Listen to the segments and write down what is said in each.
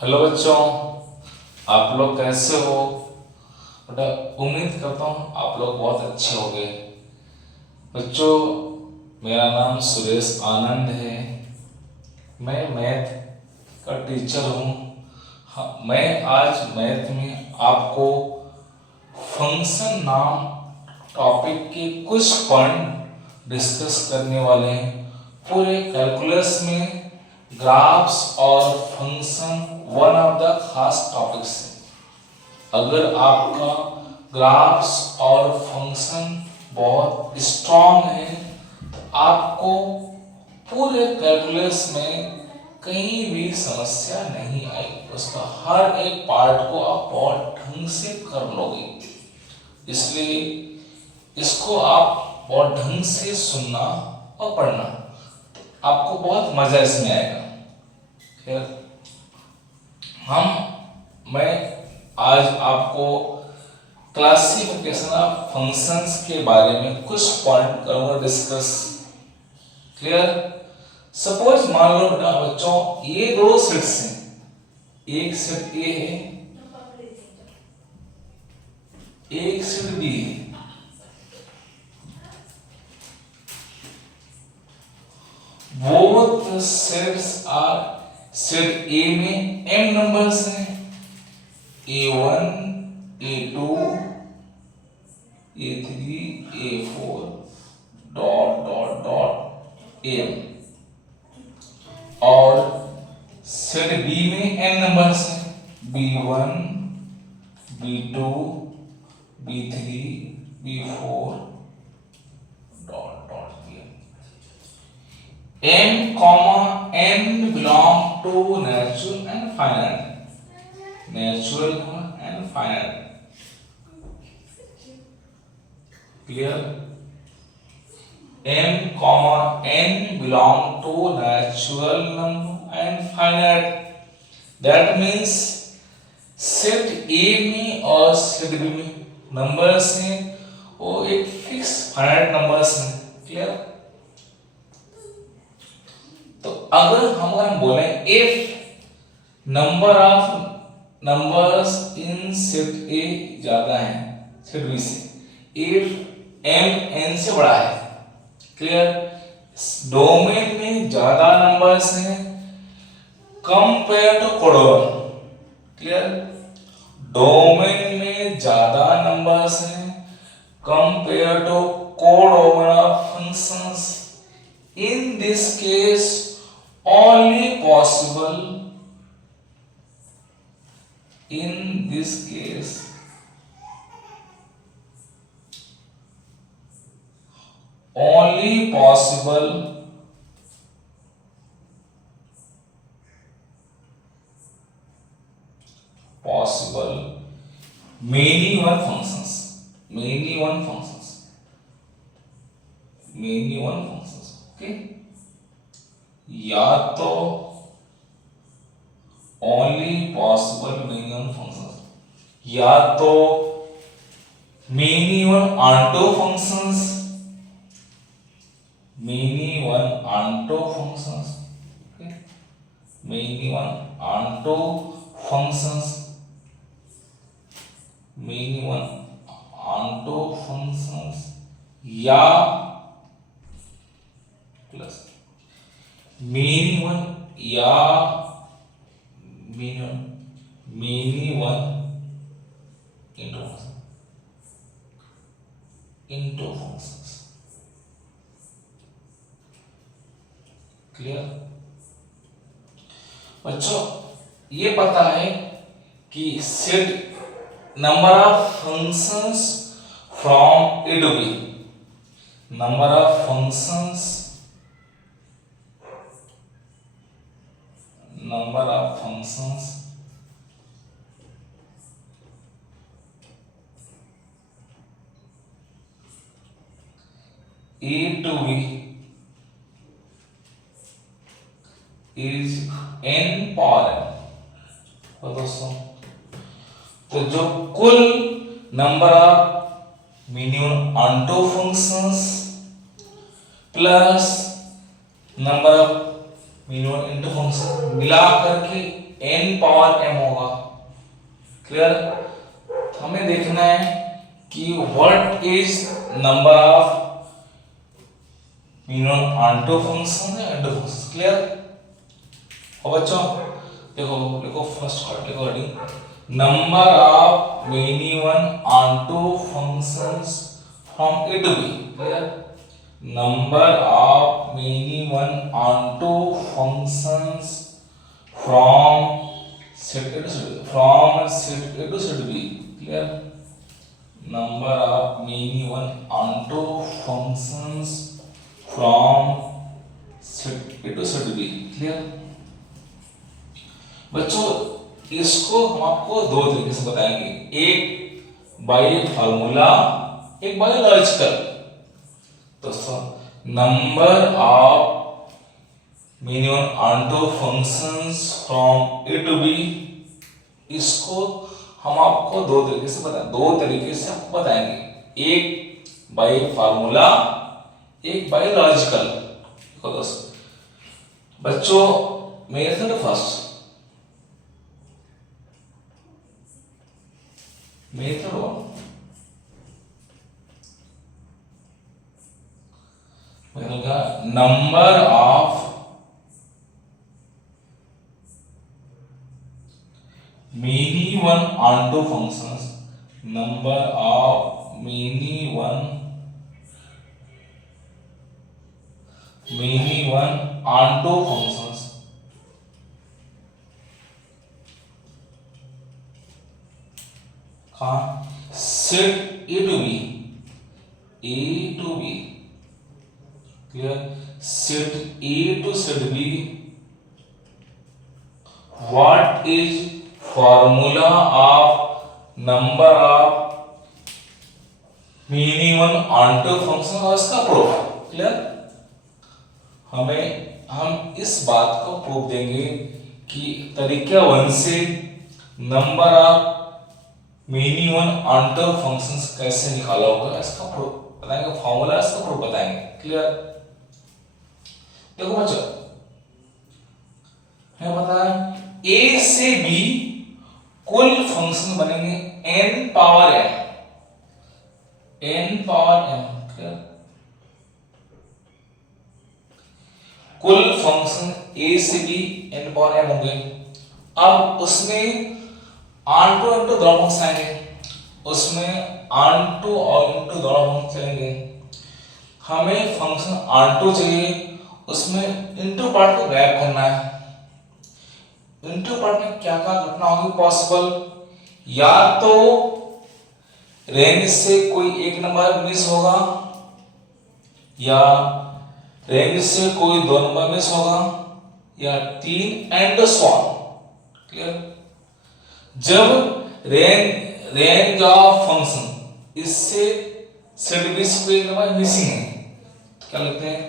Hello बच्चों, आप लोग कैसे हो? बेटा, उम्मीद करता हूँ आप लोग बहुत अच्छे होंगे। बच्चों, मेरा नाम सुरेश आनंद है। मैं मैथ का टीचर हूँ। हाँ, मैं आज मैथ में आपको फंक्शन नाम टॉपिक के कुछ पॉइंट डिस्कस करने वाले हैं। पूरे कैलकुलस में ग्राफ्स और फंक्शन वन ऑफ द खास टॉपिक्स है। अगर आपका ग्राफ्स और फंक्शन बहुत स्ट्रांग है तो आपको पूरे कैलकुलस में कहीं भी समस्या नहीं आएगी। उसका हर एक पार्ट को आप बहुत ढंग से कर लोगे। इसलिए इसको आप बहुत ढंग से सुनना और पढ़ना, आपको बहुत मजा इसमें आएगा। खैर, मैं आज आपको क्लासिफिकेशन ऑफ फंक्शंस के बारे में कुछ पॉइंट करूंगा डिस्कस। क्लियर? सपोज मान लो बेटा बच्चों, ये दो सेट्स हैं। एक सेट ए है, एक सेट बी है। Both sets are, set A में m नंबर्स हैं, a1 a2 a3 a4 dot dot dot am। और सेट बी में n नंबर्स हैं, b1 b2 b3 b4 dot dot bm। m comma n belong to natural and finite, natural and finite। clear? m comma n belong to natural number and finite। that means set A में और set B में numbers हैं, वो एक fix finite numbers हैं। Clear? तो अगर हम बोले if number of numbers in set ए ज्यादा है सेट बी से, इफ m n से बड़ा है। क्लियर? डोमेन में ज्यादा नंबर्स हैं compare to codomain. Clear? Domain में ज्यादा नंबर्स हैं compare to codomain of functions. in this case only possible, in this case only possible many one functions, many one functions, many one functions। Okay, या तो only possible minimum functions, या तो many one onto functions, many one onto functions, many one onto functions, many one onto functions, या plus many one या many one into functions. Clear? बच्चों, ये पता है कि set number of functions from A to B, number of functions, number of functions a to b is n power n। तो दोस्तों, तो जो कुल number of minimum onto functions plus number of minimum into function मिला करके n power m होगा। Clear? हमें देखना है कि what is number of minimum onto function है एंड फंक्शन। क्लियर? और बच्चों देखो देखो फर्स्ट पार्ट देखो heading number of minimum onto functions from A to B. Clear? Number of minimum onto functions from set A to set B, from set A to set B. Clear? Number of minimum onto functions from set A to set B. Clear? बच्चों इसको हम आपको दो तरीके से बताएंगे, एक by formula, एक बाय लॉजिकल। दोस्तों number of minimum onto functions from A to B, इसको हम आपको दो तरीके से आपको बताएंगे, एक बाय फार्मूला, एक बाय लॉजिकल। देखो दोस्तों बच्चों method first, method one, number of minimum onto functions, number of minimum onto functions set A to B, clear? Set A to set B, what is formula of number of minimum onto function और इसका proof. Clear? हम इस बात को proof देंगे कि तरीका one से number of minimum onto functions कैसे निकाला होगा, इसका प्रूफ बताएंगे, फॉर्मूला इसका प्रूफ बताएंगे। क्लियर? देखो बच्चों हमें पता है ए से बी कुल फंक्शन बनेंगे n पावर m। कुल फंक्शन a से b n पावर m होंगे। अब उसमें ऑनटो इंटू दोनों फंक्शन आएंगे, उसमें ऑनटो और इंटू दोनों फंक्शन चलेंगे। हमें फंक्शन ऑनटो चाहिए, उसमें इंटू पार्ट को गायब करना है। इंटू पार्ट में क्या क्या घटना होगी पॉसिबल, या तो रेंज से कोई एक नंबर मिस होगा, या रेंज से कोई दो नंबर मिस होगा, या तीन एंड सो ऑन। क्लियर? जब रेंज ऑफ फंक्शन इससे सेट बी से कोई नंबर मिसिंग है तो क्या लिखते हैं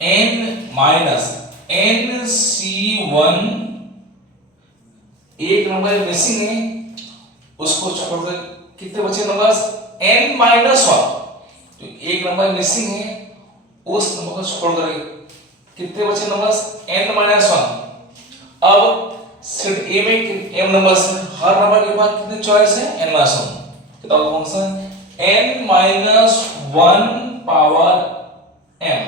n माइनस n c1, एक नंबर मिसिंग है उसको छोड़कर कितने बचे नंबर n माइनस वन, तो एक नंबर मिसिंग है उस नंबर को छोड़कर कितने बचे नंबर n माइनस वन। अब सेट A में m नंबर्स हैं, हर नंबर के बाद कितने चॉइस है n माइनस वन, तो function n minus one power m।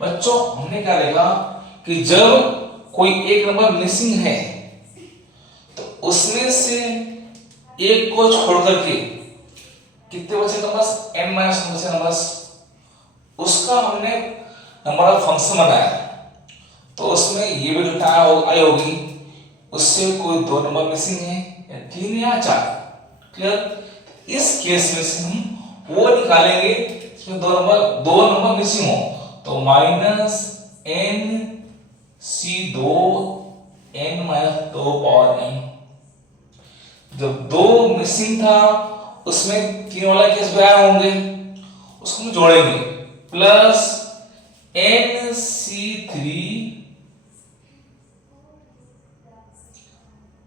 बच्चों हमने क्या देखा कि जब कोई एक नंबर मिसिंग है तो उसमें से एक को छोड़ करके कितने बचे नंबर्स n माइनस वन बचे नंबर्स, उसका हमने नंबर ऑफ फंक्शन बनाया तो उसमें ये भी घटाया आई होगी, उससे कोई दो नंबर मिसिंग है या तीन या चार। क्लियर? इस केस में से हम वो निकालेंगे इसमें दो नंबर मिसिंग हो, तो minus n c2 n minus दो पावर m। जब दो मिसिंग था उसमें तीन वाला केस भी आए होंगे, उसको हम जोड़ेंगे, plus n c3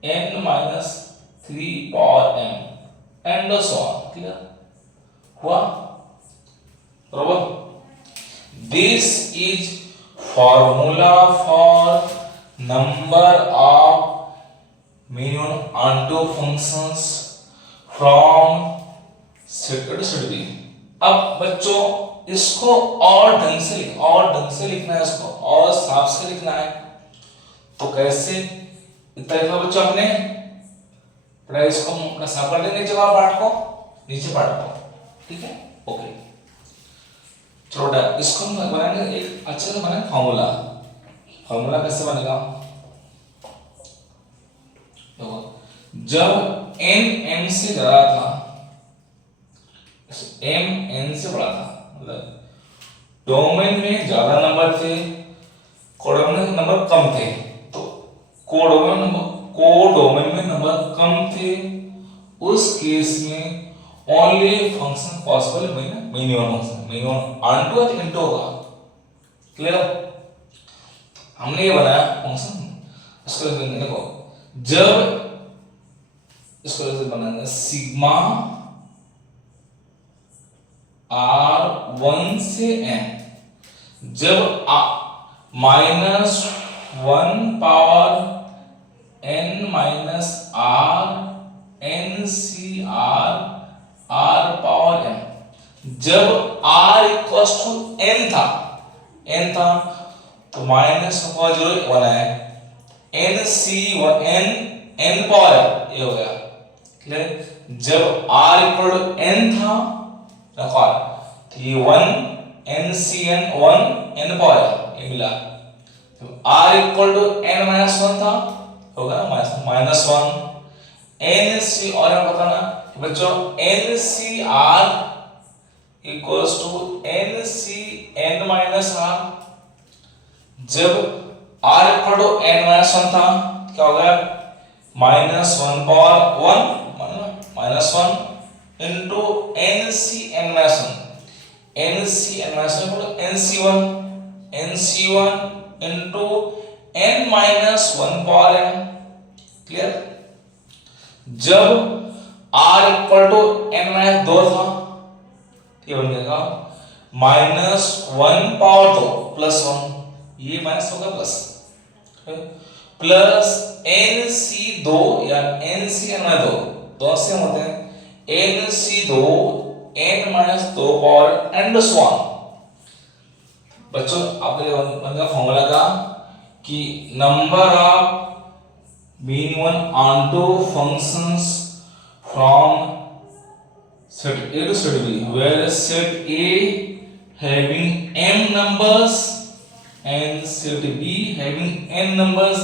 n minus 3 power m and so on. Clear हुआ? बराबर? This is formula for number of minimum onto functions from set to set B. अब बच्चों इसको और ढंग से लिखना है, इसको और साफ से लिखना है। तो कैसे इतना लिखा बच्चों आपने पढ़ा, इसको अपना साफ कर देंगे नीचे पार्ट को, ठीक है। ओके चलो बेटा इसको हम बनाएंगे एक अच्छे से बनाएंगे फॉर्मूला कैसे बनेगा देखो, जब n से ज्यादा था, m n से बड़ा था, मतलब डोमेन में ज्यादा नंबर थे, कोडोमेन में नंबर कम थे, तो कोडोमेन में नंबर कम थे, उस केस में only function possible minimum onto या इनटू होगा। क्लियर? हमने ये बनाया फंक्शन, इसको देखो जब इसको ऐसे बनाएंगे सिग्मा r1 से n, जब -1 power n minus r n c r power n, जब r इक्वल टू n था तो माइनस का पावर 0 1 है, n पावर ये हो गया। क्लियर? जब r इक्वल टू n था रखा तो ये 1 ncn 1 n पावर ये मिला। जब r equal to n minus 1 था होगा ना माइनस 1 nc, और हम बताना बच्चों ncr equals to ncn minus r। जब r equal to n minus 1 था क्या हो गया minus 1 power 1 minus 1 into ncn minus 1, ncn minus 1 nc1 into n minus 1 power n। Clear? जब r equal to n minus 2 था ये बन जाएगा माइनस 1 पावर 2 प्लस 1, ये माइनस होगा प्लस nc2 या ncn माइनस 2 दोनों सेम होते हैं, nc2 n minus 2 power n + 1। बच्चों आपने बनेगा फॉर्मूला का कि number of minimum onto functions from set A to set B, where set A having m numbers and set B having n numbers,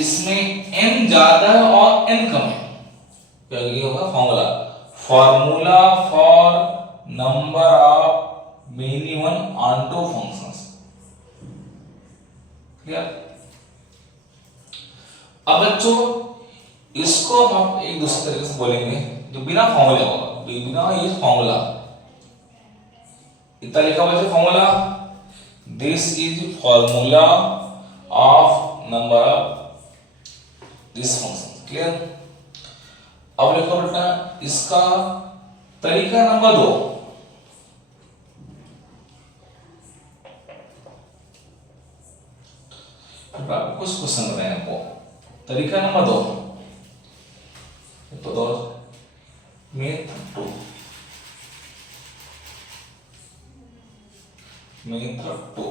इसमें m ज्यादा है और n कम है, क्या ये होगा formula for number of minimum onto functions. Clear? अब बच्चों इसको हम एक दूसरे तरीके से बोलेंगे जो बिना फॉर्मूला होगा, बिना ये फॉर्मूला इतना लिखा हुआ है formula, this is formula of number of this function. Clear? अब लिखो बेटा इसका तरीका नंबर 2, कुछ क्वेश्चन बताएं आपको। तरीका नंबर 2 तो मेथड 2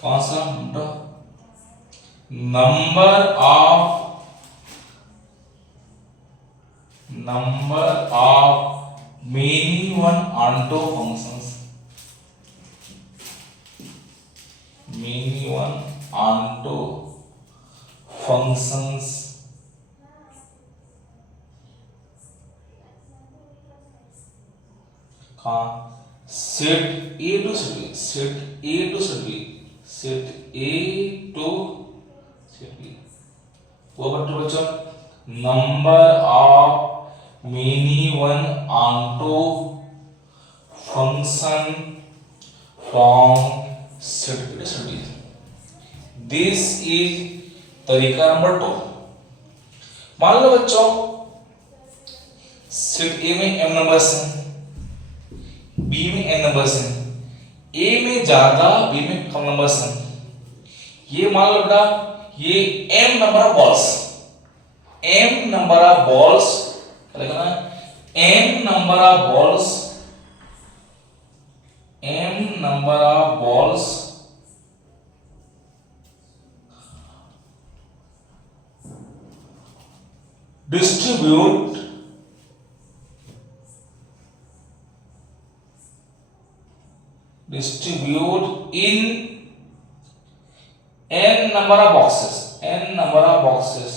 कौन सा number of minimum onto functions, minimum onto functions का set A to set B, set A to set B, set A to set B, वो बच्चों number of minimum onto function from set A to set B, this is तरीका number 2। मान लो बच्चों set A में m numbers हैं, B में n numbers हैं, ए में ज्यादा बी में कम नंबर्स हैं। ये मान लो बेटा ये m number of balls, m number of balls क्या लिखा ना, m number of balls, m number of balls distribute in n number of boxes, n number of boxes,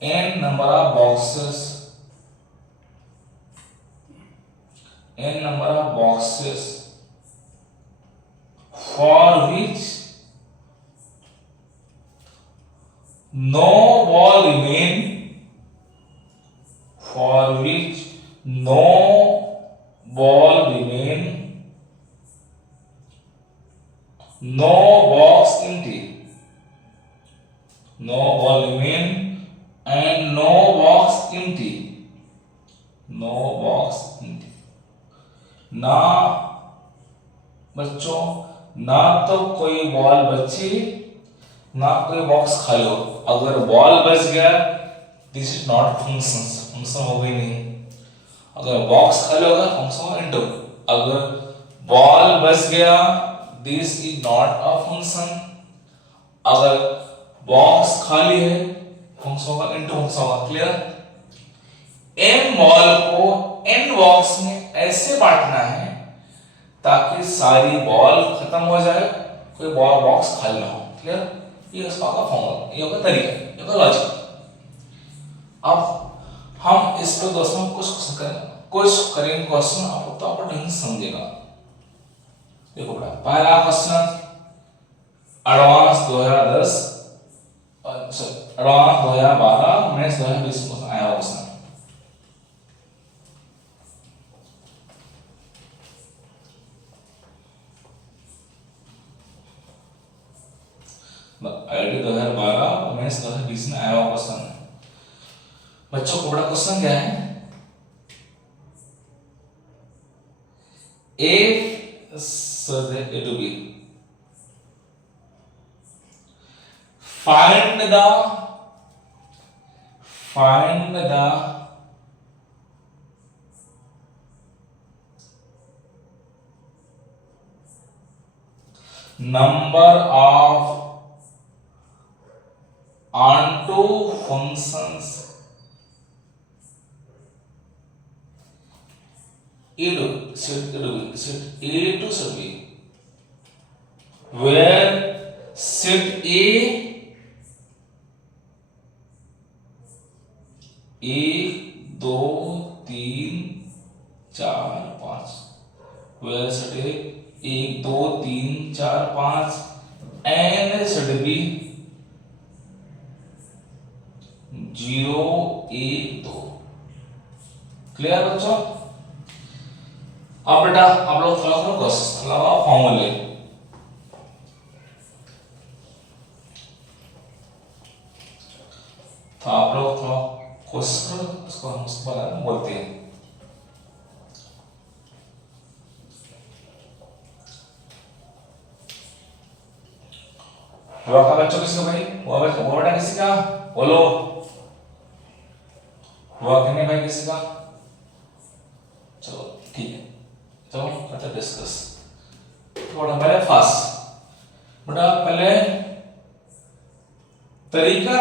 n number of boxes, n number of boxes for which no ball remain, for which no ball remain, no box empty, no ball remain and no box empty, no box empty। ना बच्चों ना तो कोई ball बची ना कोई box खाली हो। अगर बॉल बच गया this is not function, function हो गई नहीं। अगर बॉक्स खाली होगा फंक्शन होगा इंटू। अगर बॉल बच गया this is not a function. अगर बॉक्स खाली है फंक्शन होगा इंटू फंक्शन होगा। क्लियर? m बॉल को n बॉक्स में ऐसे बांटना है ताकि सारी बॉल खत्म हो जाए, कोई बॉल बॉक्स खाली ना हो। क्लियर? ये उसका फॉर्मूला, ये होगा तरीका, ये होगा लॉजिक। अब हम इस पे दोस्तों कुछ करेंगे क्वेश्चन, आपको तो आप ढंग से समझेगा। देखो बेटा पहला क्वेश्चन एडवांस 2010 एडवांस 2012 मैथ्स 2020 में आया क्वेश्चन। आईआईटी 2012 मैथ्स 2020 में आया हुआ क्वेश्चन है। बच्चों को बड़ा क्वेश्चन क्या है, if so that it will be find the number of onto functions should A to should B, where set A 1 2 3 4 5, where set A 1 2 3 4 5 and should be 0 1 2। Clear बच्चों? अब बेटा आप लोग थोड़ा सा कोशिश लगाओ फॉर्मूले। तो आप लोग थोड़ा कोशिश करो, उसको हम उसके बारे में बोलते हैं। हुआ का बच्चों किसी का भाई? हुआ बेटा किसी का? बोलो। हुआ कि नहीं भाई किसी का? चलो ठीक है, चलो करते डिस्कस। थोड़ा पहले फास्ट बेटा, पहले तरीका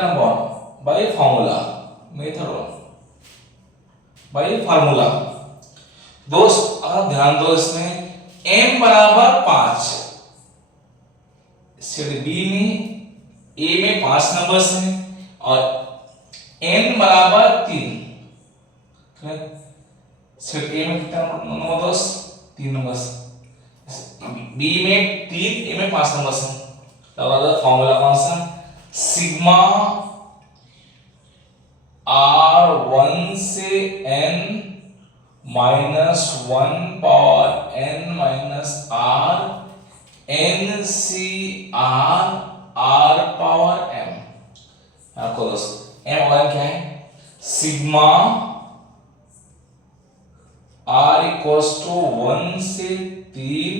number by formula, method by formula. दोस्त अगर ध्यान दो इसमें m बराबर 5, सेट b में a में 5 नंबर्स हैं और n बराबर 3। सेट a में कितना नंबर दोस्त? 3 नंबर्स। b में 3, a में 5 नंबर्स हैं। तो फॉर्मूला कौन सा? सिग्मा r1 से n minus 1 power n minus r n सी r पावर m। आपको दोस्त m और n क्या है? सिग्मा r इक्वल्स टू 1 से 3,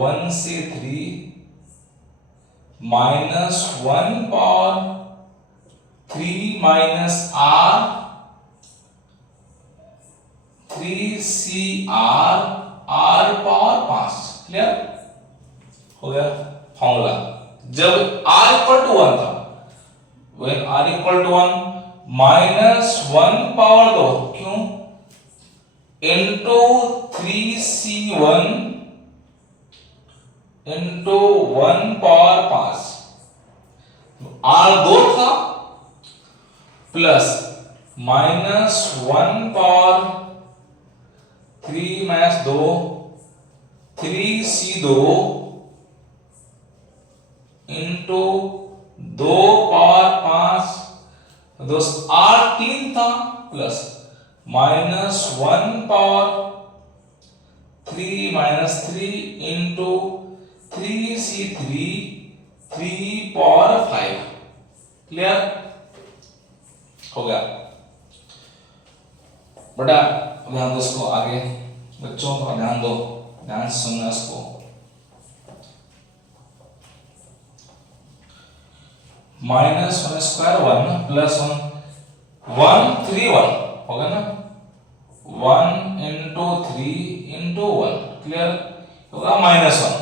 1 से 3 minus 1 power 3 minus r 3cr r power 5। Clear हो गया फॉर्मूला। जब r इक्वल टू 1 था, when r equal to 1 minus 1 power 2 क्यों into 3c1 into 1 power 5, r 2 था plus minus 1 power 3 minus 2 3c2 into 2 power 5 दोस्त r 3 था plus minus 1 power 3 minus 3 into 3c3 3 power 5। Clear हो गया बेटा। ध्यान दो इसको, आगे बच्चों का ध्यान दो, ध्यान से सुनना इसको। माइनस 1 स्क्वायर 1 प्लस 1 1 3 1 होगा ना, 1 इंटू 3 इंटू 1। क्लियर होगा minus 1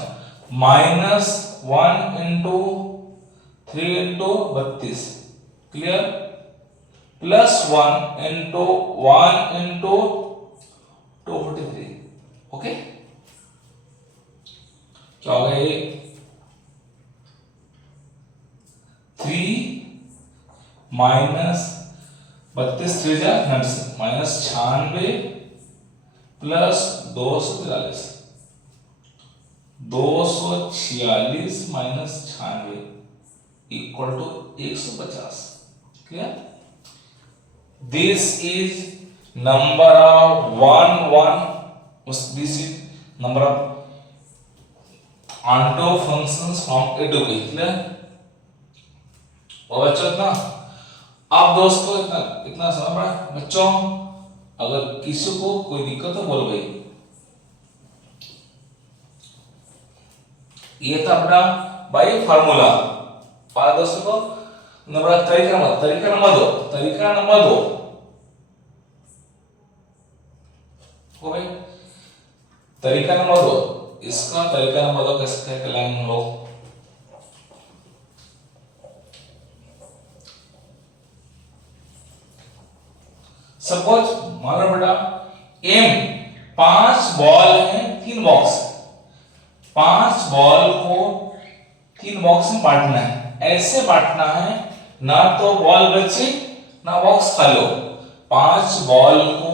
minus 1 into 3 into 32। Clear plus 1 into 1 into 243। Okay क्या हो गया ये 3 माइनस 32 त्रिज्या minus 96 plus 243 246 minus 96 equal to 150। Clear this is number of 1 this is number of onto functions from a to b। Clear और बच्चों ना अब दोस्तों इतना समझ पड़ा बच्चों। अगर किसी को कोई दिक्कत हो बोलो भाई। ये था अपना भाई फार्मूला। और दोस्तों को नंबर तरीका नंबर 2 हो भाई। तरीका नंबर 2 इसका तरीका नंबर 2 कैसे कहलाएंगे हम लोग। सपोज मान लो बेटा एम 5 बॉल है 3 बॉक्स, 5 बॉल को 3 बॉक्स में बांटना है। ऐसे बांटना है ना तो बॉल बचे ना बॉक्स खाली हो। 5 बॉल को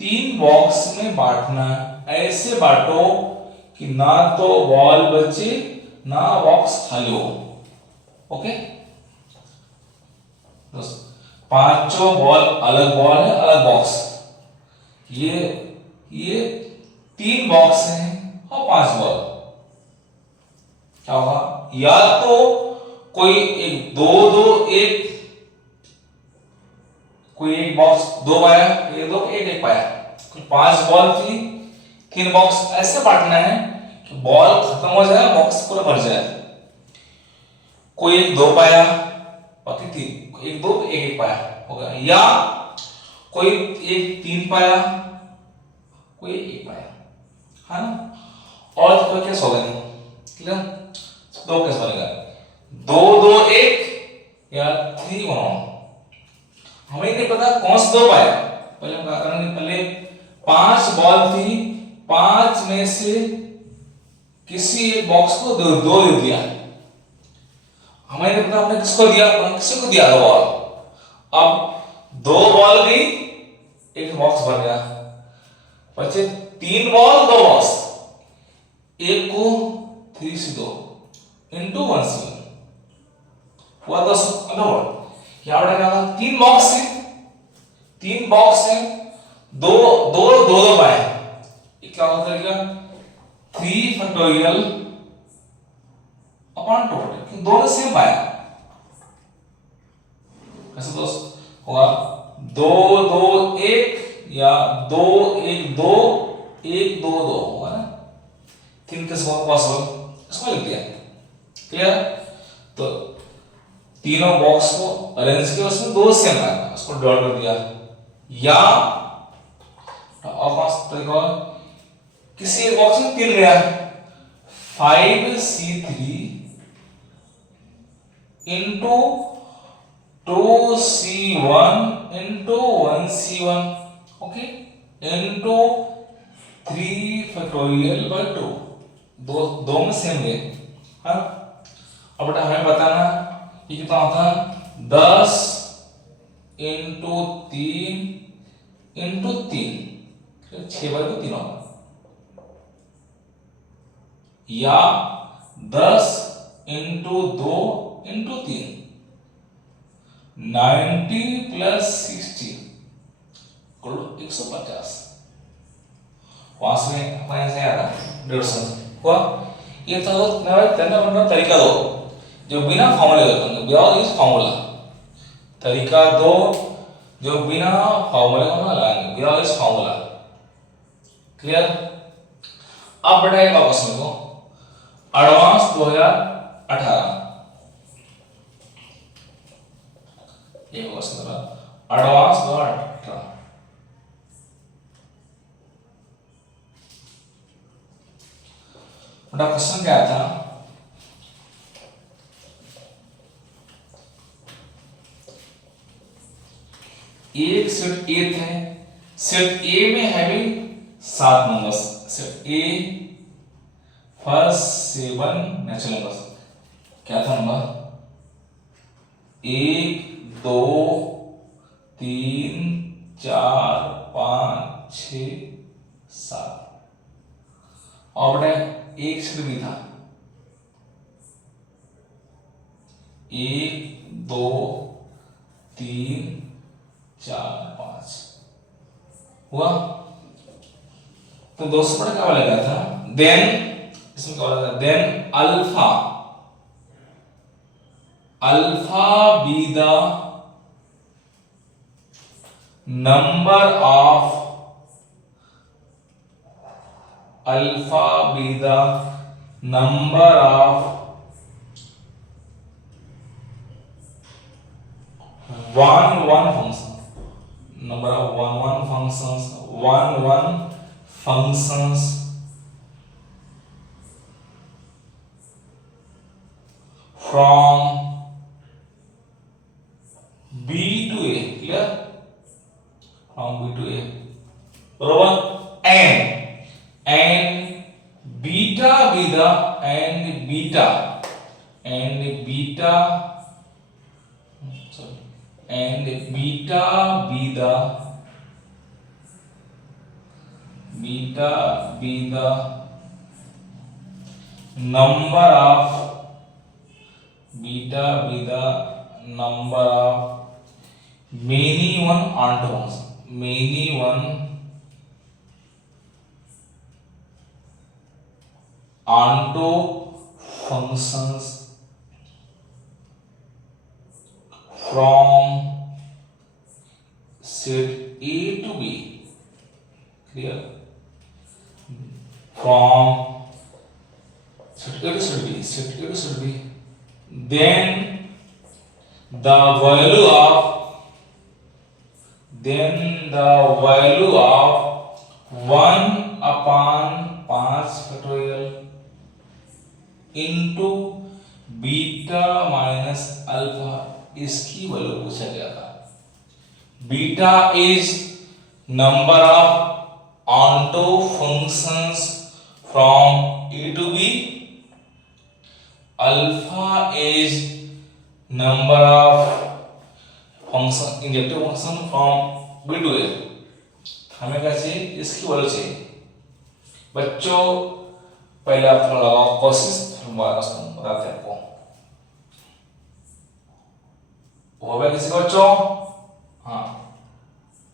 3 बॉक्स में बांटना है। ऐसे बांटो कि ना तो बॉल बचे ना बॉक्स खाली हो। ओके दोस्तों पांचों बॉल अलग बॉल है अलग बॉक्स। ये 3 बॉक्स हैं और 5 बॉल। क्या होगा या तो कोई एक 2-2-1 कोई एक बॉक्स 2 पाया, ये 2 1 पाया। 5 बॉल थी 3 बॉक्स। ऐसे बांटना है कि बॉल खत्म हो जाए बॉक्स पूरा भर जाए। कोई एक 2 पाया बाकी 3, एक 2 1 पाया होगा। या कोई एक 3 पाया कोई 1 पाया, है ना। और कोई केस होगा नहीं। क्लियर 2 केस बनेगा 2-2-1 या 3-1। हमें नहीं पता कौन सा 2 पाया। पहले हम क्या करेंगे, पहले 5 बॉल थी, 5 में से किसी एक बॉक्स को 2 दे दिया। हमें नहीं पता हमने किसको दिया, किसी को दिया 2 बॉल। अब 2 बॉल गई 1 बॉक्स भर गया, बचे 3 बॉल 2 बॉक्स। एक को 3c2 इंटू 1c1 हुआ 10 अंडर। क्या बढ़ेगा 3 बॉक्स है 3 बॉक्स है 2 पाए। क्या होता है 3 फैक्टोरियल अपॉन 2 फैक्टोरियल दोनों सेम पाया। कैसे दोस्त होगा 2-2-1 या 2 1 2 1 2 2 है ना, 3 के पॉसिबल, इसको लिख दिया। क्लियर? तो तीनों बॉक्स को अरेंज किया, उसमें 2 सेम आया, उसको डॉट कर दिया। या किसी एक बॉक्स में 3 गया, 5c3 into 2c1 into 1c1, okay, into 3 factorial by 2, दो में सेम है। हाँ, अब बेटा हमें बताना ये कितना होता है, 10 इंटू 3 इंटू 3, 6/3 होगा, या 10 इंटू 2 इंटू 3, 90 प्लस 60 150। वहां से आ रहा 150 हुआ। ये तो तरीका दो जो बिना फॉर्मूले का, विदाउट इस फॉर्मूला, तरीका दो जो बिना फॉर्मूले का लगाएंगे, विदाउट इस फॉर्मूला। क्लियर? अब बेटा एक वापस में को एडवांस 2018, ये वापस में एडवांस 2018, बेटा क्वेश्चन क्या था, एक सेट ए है, सेट ए में हैविंग 7 नंबर्स, सेट ए फर्स्ट 7 नेचुरल नंबर्स, क्या था नंबर 1 2 3 4 5 6 7, और बेटा एक सेट भी था 1 2 3 4 5 हुआ। तो दोस्तों बड़ा क्या बोला था, देन इसमें क्या बोला था, then alpha be the number of, alpha be the number of 1 function, number of 1 functions from B to A, clear? From B to A, बरोबर, and beta be the, and beta be the number of, beta be the number of many one onto functions, many one onto functions from set A to B, clear? From set A to set B, set A to set B, then the value of 1/5 factorial into beta minus alpha, इसकी value पूछा गया था। Beta is number of onto functions from A to B, alpha is number of function, injective function from B to A. हमें क्या चाहिए, इसकी value चाहिए। बच्चों पहले आप थोड़ा लगाओ कोशिश, फिर बताते हैं आपको। हो गया किसी को बच्चों? हाँ,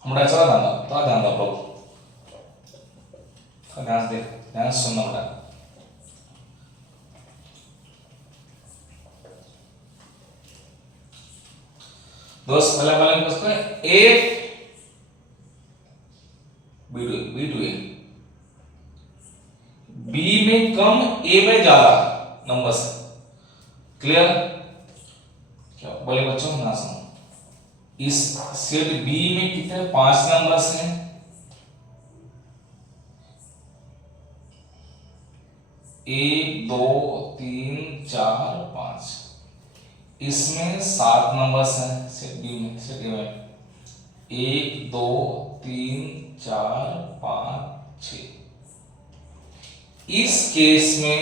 हमारा चला ध्यान दो लोग, ध्यान से ध्यान से सुनना बेटा। दोस्त पहले प्रश्न, ए में ज्यादा नंबर्स है। क्लियर? क्या बोले बच्चों? ना सुनो, इस सेट बी में कितने 5 नंबर्स हैं? 1 2 3 4 5। इसमें 7 नंबर्स हैं सेट बी में, सेट ए में 1 2 3 4 5 6। इस केस में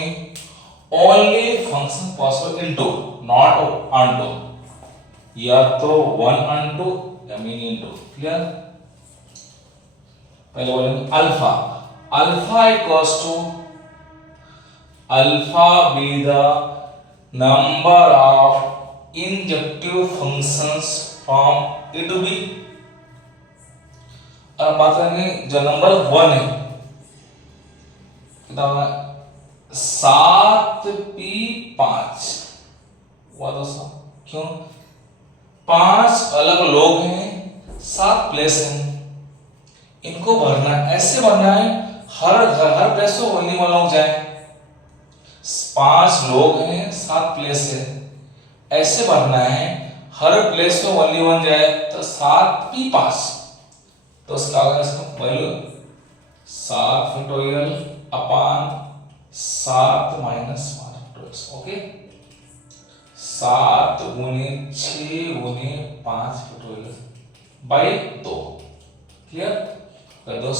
only function possible into, not onto, या तो 1 ऑनटू या मिनी इनटू। क्लियर? पहले बोलेंगे alpha, alpha equals to alpha be the number of injective functions from A to B. और बात करेंगे जो नंबर 1 है, कितना है? 7p5 हुआ दोस्तों। क्यों? 5 अलग लोग हैं, 7 प्लेस हैं, इनको भरना है। ऐसे भरना है हर प्लेस को ओनली 1 लोग जाए। 5 लोग हैं, 7 प्लेस है, ऐसे भरना है हर प्लेस में ओनली 1 जाए, तो 7p5। तो उसका value 7 factorial upon 7 minus 5 factorial. Okay, 7 गुने 6 गुने 5 फैक्टोरियल बाई 2। क्लियर? कर दो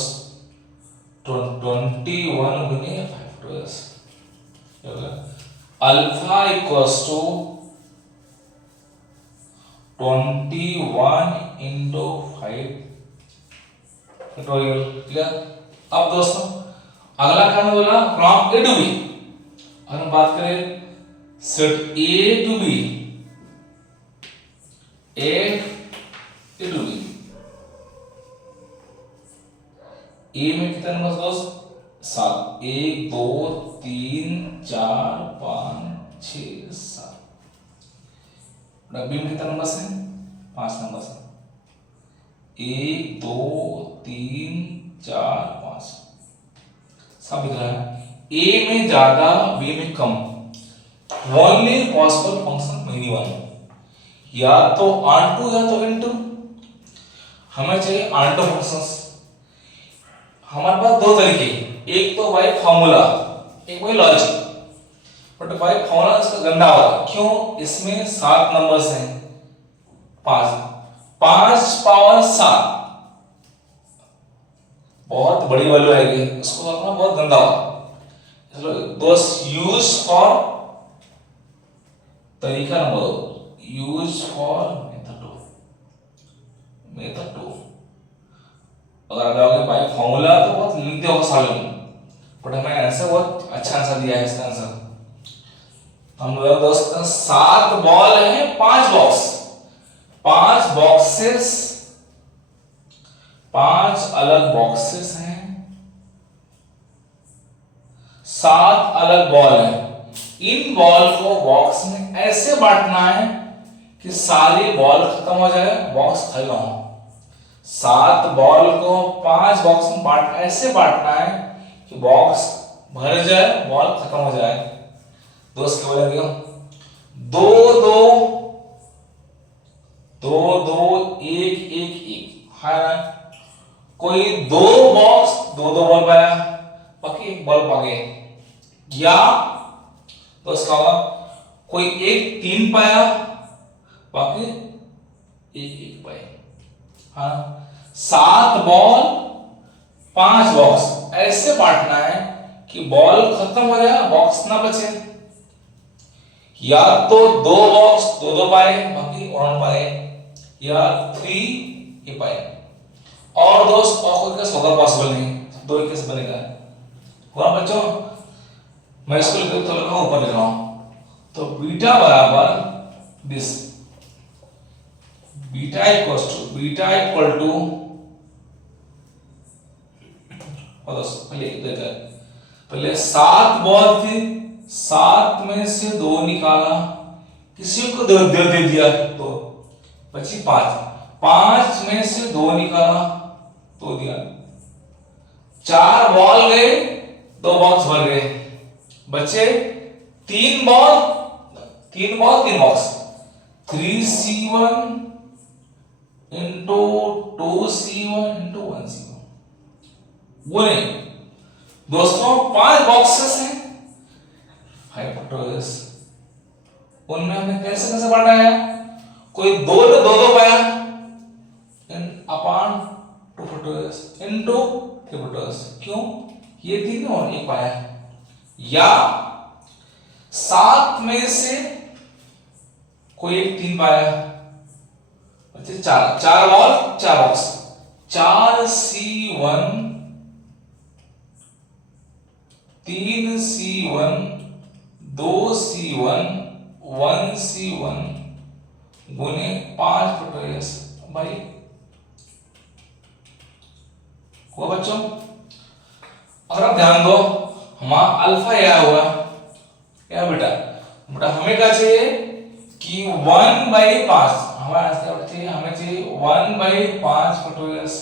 21 गुने 5 factorial. Alpha equals to 21 into 5 factorial. Clear? अब दोस्तों अगला काम बोला फ्रॉम ए टू बी। अगर हम बात करें set A to B, A to B, A में कितने नंबर दोस्त? 7। 1 2 3 4 5 6 7। बी में कितने नंबर हैं? 5 नंबर हैं। 1 2 3 4 5 सब दिख रहा है। ए में ज्यादा, बी में कम। ओनली पॉसिबल फंक्शन मिनिमम, या तो ऑनटू या तो इनटू। हमें चाहिए ऑनटू फंक्शंस। हमारे पास 2 तरीके, एक तो बाय फॉर्मूला, एक by logic. But by formula इसका गंदा होगा। क्यों? इसमें 7 नंबर्स हैं, 5 पावर 7 बहुत बड़ी वैल्यू आएगी, उसको रखना बहुत गंदा होगा। दोस्त यूज फॉर तरीका नंबर 2, यूज फॉर मेथड 2। अगर आप जाओगे बाय फॉर्मूला तो बहुत लिखते होगा सालों में, बट हमें आंसर बहुत अच्छा आंसर दिया है। इसका आंसर हम लोग दोस्त 7 बॉल है, 5 बॉक्स, 5 बॉक्सेस, 5 अलग बॉक्सेस हैं, 7 अलग बॉल हैं। इन बॉल को बॉक्स में ऐसे बांटना है कि सारी बॉल खत्म हो जाए, बॉक्स खाली ना हो। 7 बॉल को 5 बॉक्स में ऐसे बांटना है कि बॉक्स भर जाए, बॉल खत्म हो जाए। दोस्त क्या बोलेंगे? 2 2 2 2 1 1 1 है ना। कोई 2 बॉक्स 2 2 बॉल पाया, बाकी 1 बॉल पा गए। या तो इसका होगा कोई 1 3 पाया, बाकी 1 1 पाए। हाँ, 7 बॉल 5 बॉक्स ऐसे बांटना है कि बॉल खत्म हो जाए, बॉक्स ना बचे। या तो 2 बॉक्स 2 2 पाए, बाकी 1 पाए, या 3 ये पाए। और दोस्त और कोई केस होगा पॉसिबल नहीं, 2 ही केस बनेगा। हुआ बच्चों? मैं इसको लिख तो लिखा ऊपर लिख रहा हूं। तो बीटा बराबर दिस, बीटा इक्वल टू पहले 7 बॉल थी, 7 में से 2 निकाला, किसी को दे दिया तो बची 5, 5 में से 2 निकाला तो दिया। 4 बॉल गए, 2 बॉक्स भर गए। बचे तीन बॉल तीन box 3C1 into 2C1 into 1C1 गुने दोस्तों 5 बॉक्सेस हैं हाइपोटेन्यूज, उनमें हमने कैसे कैसे बांटा है, कोई दो ने दो दो पाया in upon two photos into three photos, क्यों ये तीन और एक पाया है, या 7 में से कोई एक 3 पाया, अच्छा चार ball 4 box 4C1 3C1 2C1 1C1 गुने 5 फोटोस भाई हुआ बच्चों। अगर आप ध्यान दो हमारा अल्फा यह हुआ क्या बेटा, बेटा हमें क्या चाहिए कि 1/5 हमें चाहिए 1/5 फोटोस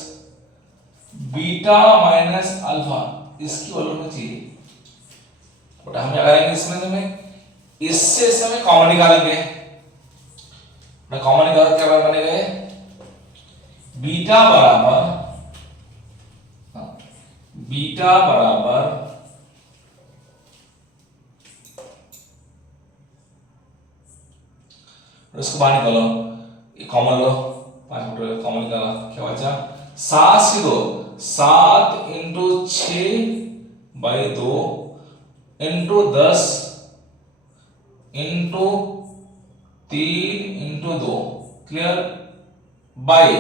बीटा माइनस अल्फा, इसकी वैल्यू हमें चाहिए बेटा। हम क्या करेंगे इसमें, हमें इससे हमें कॉमन निकालेंगे, कॉमन निकाल क्या बनेगा, बीटा बराबर इसको बाहर निकालो, कॉमन लो 5 फोटो कॉमन निकाला, क्या बचा 7 से 2 7 into 6/2 into 10 into 3 into 2 clear by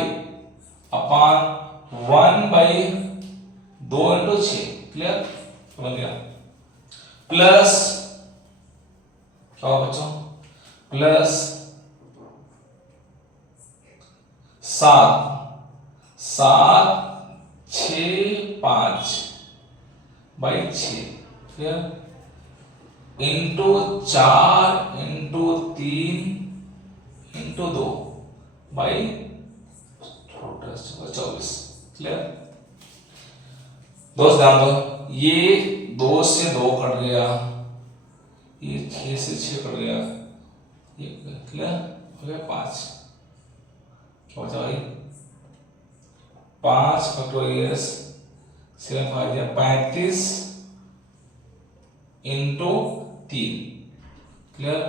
upon 1/2 into 6 clear बन गया, प्लस क्या होगा बच्चों plus 7 6 5/6 clear into 4 into 3 into 2 by 24 clear. दोस्त ध्यान दो, ये 2 से 2 कट गया, ये 6 से 6 कट गया, ये क्लियर हो गया 5, क्या बचा भाई 5 फैक्टोरियल 7 5 35 इंटू 3 क्लियर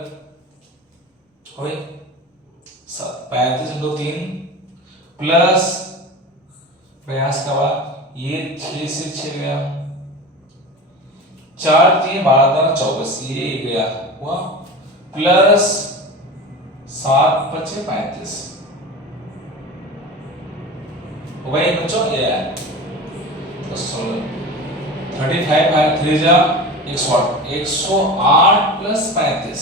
हो गई 35 इंटू 3 प्लस प्रयास का बाद ये 6 से 6 गया, 4 3 12 24 ये गया हुआ, प्लस 7 बचे 35 हो गई बच्चों, ये है तो 35 है 3 जा 108 प्लस 35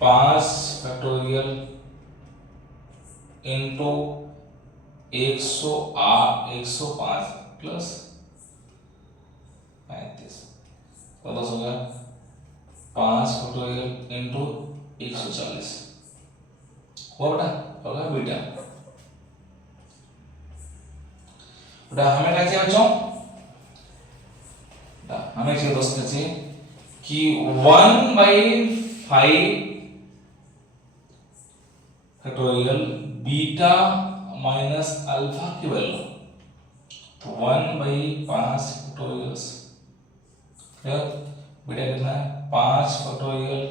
5 फैक्टोरियल इंटू 105 प्लस 35 तो दस हो गया 5 फैक्टोरियल इंटू 140 हुआ बेटा, होगा बीटा बेटा। हमें क्या चाहिए बच्चों, हमें चाहिए दोस्त चाहिए कि 1/5 फैक्टोरियल बीटा माइनस अल्फा की वैल्यू, तो 1/5 फैक्टोरियल बीटा कितना है 5 factorial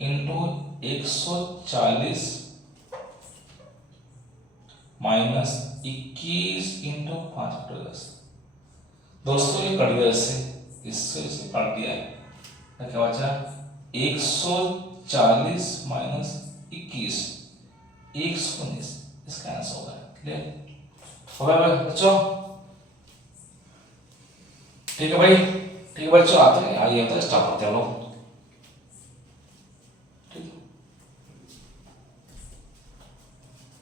into 140 minus 21 into 5 factorial. दोस्तों ये कट गया, इससे काट दिया है, क्या बचा 140 माइनस 21 119, इसका आंसर होगा क्लियर हो गया बच्चों। ठीक है भाई, ठीक है बच्चों, आते हैं आइए तो स्टार्ट करते हैं लोग।